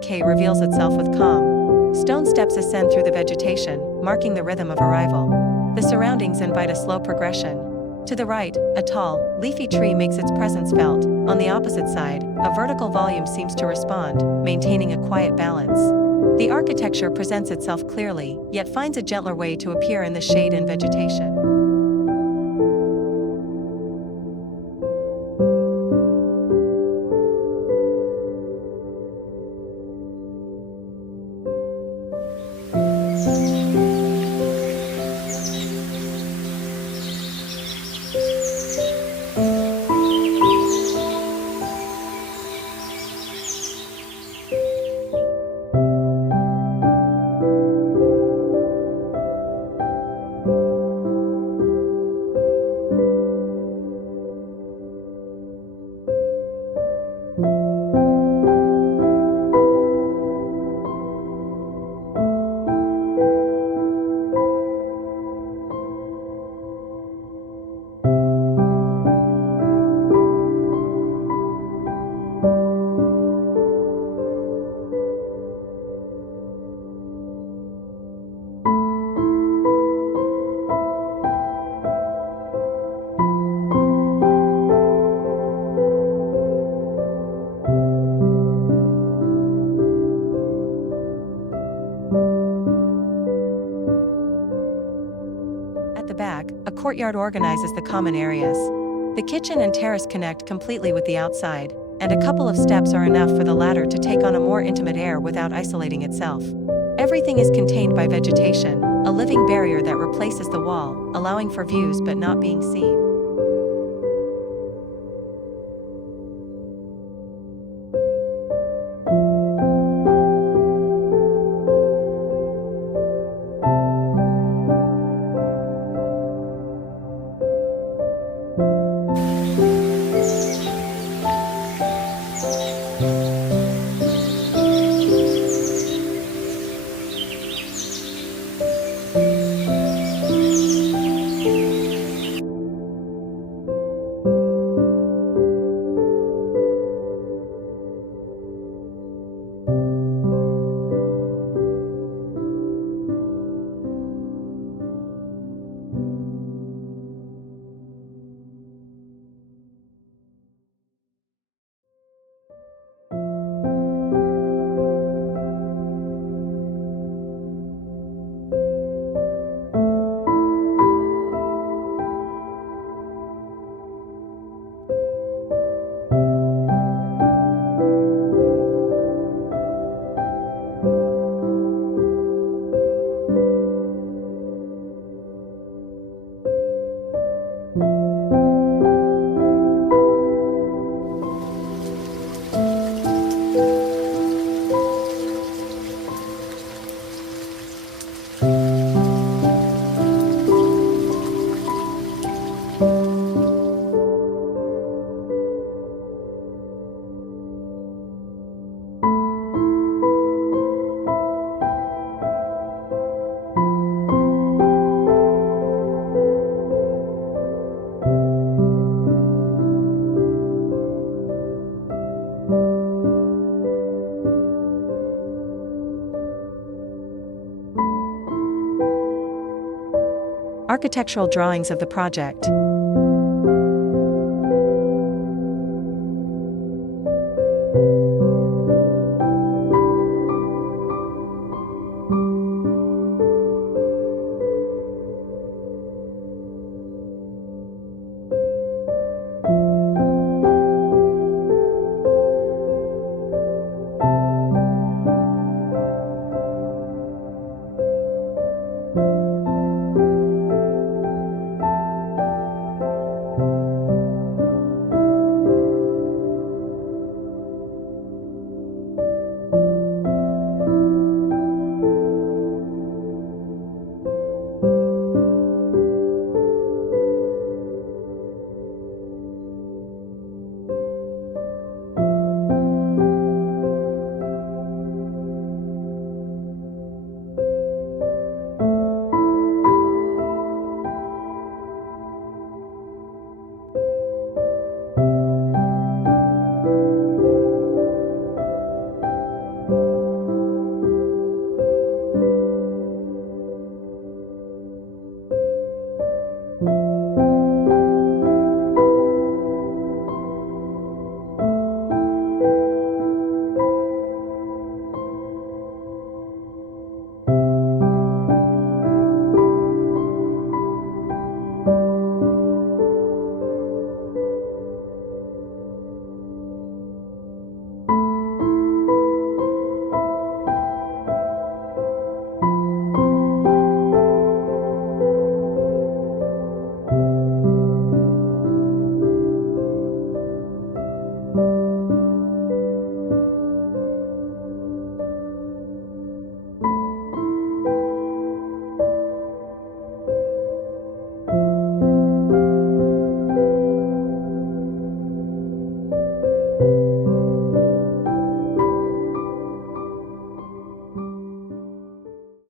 quay reveals itself with calm. Stone steps ascend through the vegetation, marking the rhythm of arrival. The surroundings invite a slow progression. To the right, a tall, leafy tree makes its presence felt. On the opposite side, a vertical volume seems to respond, maintaining a quiet balance. The architecture presents itself clearly, yet finds a gentler way to appear in the shade and vegetation. Back, a courtyard organizes the common areas. The kitchen and terrace connect completely with the outside, and a couple of steps are enough for the latter to take on a more intimate air without isolating itself. Everything is contained by vegetation, a living barrier that replaces the wall, allowing for views but not being seen. Architectural drawings of the project.